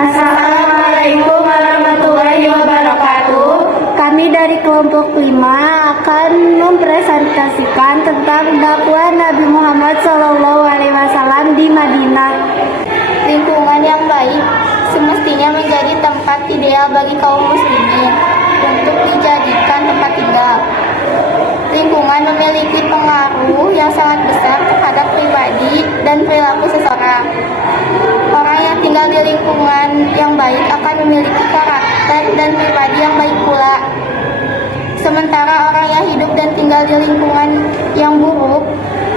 Assalamualaikum warahmatullahi wabarakatuh. Kami dari kelompok 5 akan mempresentasikan tentang dakwah Nabi Muhammad SAW di Madinah. Lingkungan yang baik semestinya menjadi tempat ideal bagi kaum muslimin untuk dijadikan tempat tinggal. Lingkungan memiliki pengaruh yang sangat besar terhadap pribadi dan perilaku seseorang. Orang yang tinggal di lingkungan yang baik akan memiliki karakter dan pribadi yang baik pula. Sementara orang yang hidup dan tinggal di lingkungan yang buruk,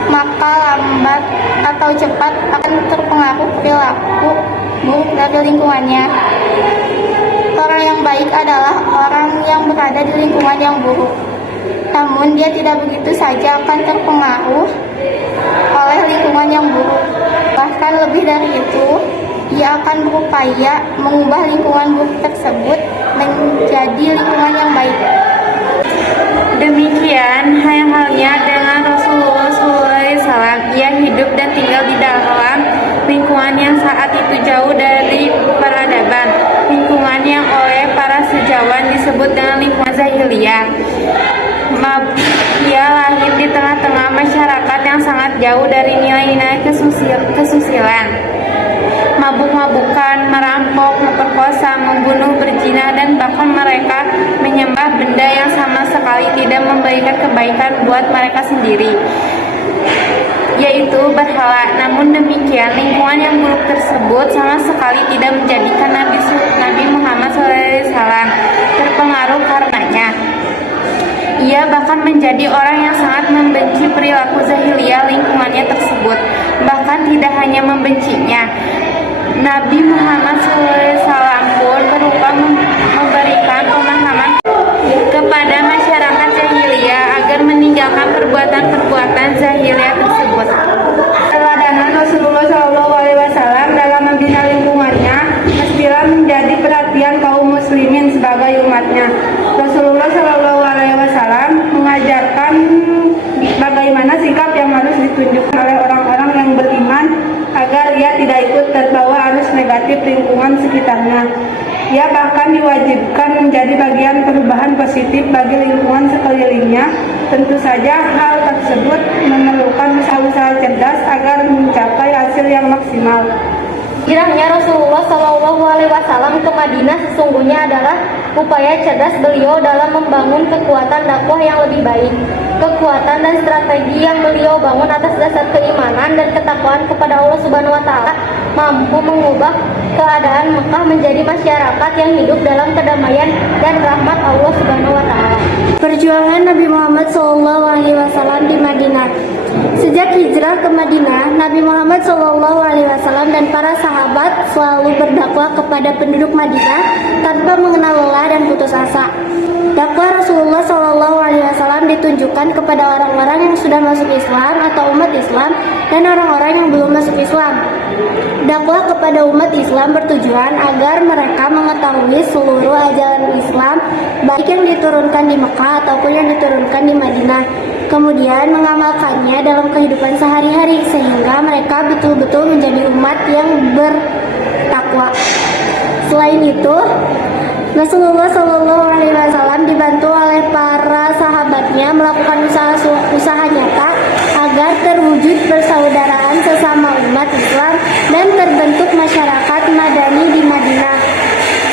maka lambat atau cepat akan terpengaruh perilaku buruk dari lingkungannya. Orang yang baik adalah orang yang berada di lingkungan yang buruk. Namun dia tidak begitu saja akan terpengaruh oleh lingkungan yang buruk. Bahkan lebih dari itu, ia akan berupaya mengubah lingkungan buruk tersebut menjadi lingkungan yang baik. Demikian halnya dengan Rasulullah SAW. Ia hidup dan tinggal di dalam lingkungan yang saat itu jauh dari peradaban. Lingkungan yang oleh para sejawat disebut dengan lingkungan jahiliyah. Ia lahir di tengah-tengah masyarakat yang sangat jauh dari nilai-nilai kesusilaan. Mabuk-mabukan, merampok, memperkosa, membunuh, berzina, dan bahkan mereka menyembah benda yang sama sekali tidak memberikan kebaikan buat mereka sendiri, yaitu berhala. Namun demikian, lingkungan yang buruk tersebut sama sekali tidak menjadikan Nabi Muhammad SAW terpengaruh karenanya. Ia bahkan menjadi orang yang sangat membenci perilaku zahiliyah lingkungannya tersebut. Bahkan tidak hanya membencinya, Nabi Muhammad SAW pun berupa memberikan pemahaman kepada masyarakat jahiliyah agar meninggalkan perbuatan-perbuatan jahiliyah tersebut. Teladan Rasulullah SAW dalam membina lingkungannya mestilah menjadi perhatian kaum muslimin sebagai umatnya. Rasulullah SAW mengajarkan bagaimana sikap yang harus ditunjukkan oleh orang-orang yang beriman agar ia tidak ikut terbawa arus negatif lingkungan sekitarnya. Ia bahkan diwajibkan menjadi bagian perubahan positif bagi lingkungan sekelilingnya. Tentu saja hal tersebut memerlukan usaha-usaha cerdas agar mencapai hasil yang maksimal. Kiranya Rasulullah SAW ke Madinah sesungguhnya adalah upaya cerdas beliau dalam membangun kekuatan dakwah yang lebih baik. Kekuatan dan strategi yang beliau bangun atas dasar keimanan dan ketakwaan kepada Allah Subhanahu wa Ta'ala mampu mengubah keadaan Mekah menjadi masyarakat yang hidup dalam kedamaian dan rahmat Allah Subhanahu wa Ta'ala. Perjuangan Nabi Muhammad SAW di Madinah. Sejak hijrah ke Madinah, Nabi Muhammad SAW dan para sahabat selalu berdakwah kepada penduduk Madinah tanpa mengenal lelah dan putus asa. Dakwah Rasulullah SAW ditunjukkan kepada orang-orang yang sudah masuk Islam atau umat Islam dan orang-orang yang belum masuk Islam. Dakwah kepada umat Islam bertujuan agar mereka mengetahui seluruh ajaran Islam, baik yang diturunkan di Mekah ataupun yang diturunkan di Madinah, kemudian mengamalkannya dalam kehidupan sehari-hari sehingga mereka betul-betul menjadi umat yang bertakwa. Selain itu, Rasulullah SAW dibantu oleh para sahabatnya melakukan usaha nyata agar terwujud persaudaraan sesama umat Islam dan terbentuk masyarakat Madani di Madinah.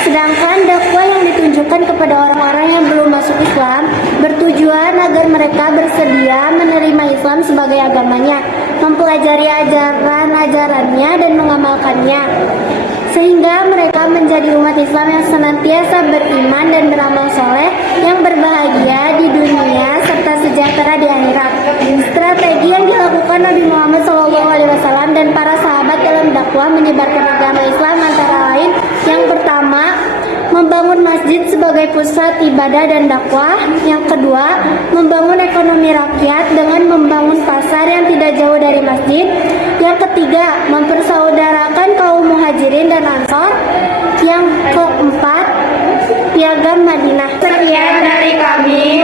Sedangkan dakwah yang ditunjukkan kepada orang-orang yang belum masuk Islam bertujuan agar mereka bersedia menerima Islam sebagai agamanya, mempelajari ajaran-ajarannya dan mengamalkannya, sehingga mereka menjadi umat Islam yang senantiasa beriman dan beramal soleh, yang berbahagia di dunia serta sejahtera di akhirat. Strategi yang dilakukan Nabi Muhammad SAW dan para sahabat dalam dakwah menyebarkan agama Islam antara lain: yang pertama, membangun masjid sebagai pusat ibadah dan dakwah. Yang kedua, membangun ekonomi rakyat dengan membangun pasar yang tidak jauh dari masjid. Yang ketiga, mempersaudarakan kaum muhajirin dan ansor. Yang keempat, piagam Madinah. Sekian dari kami.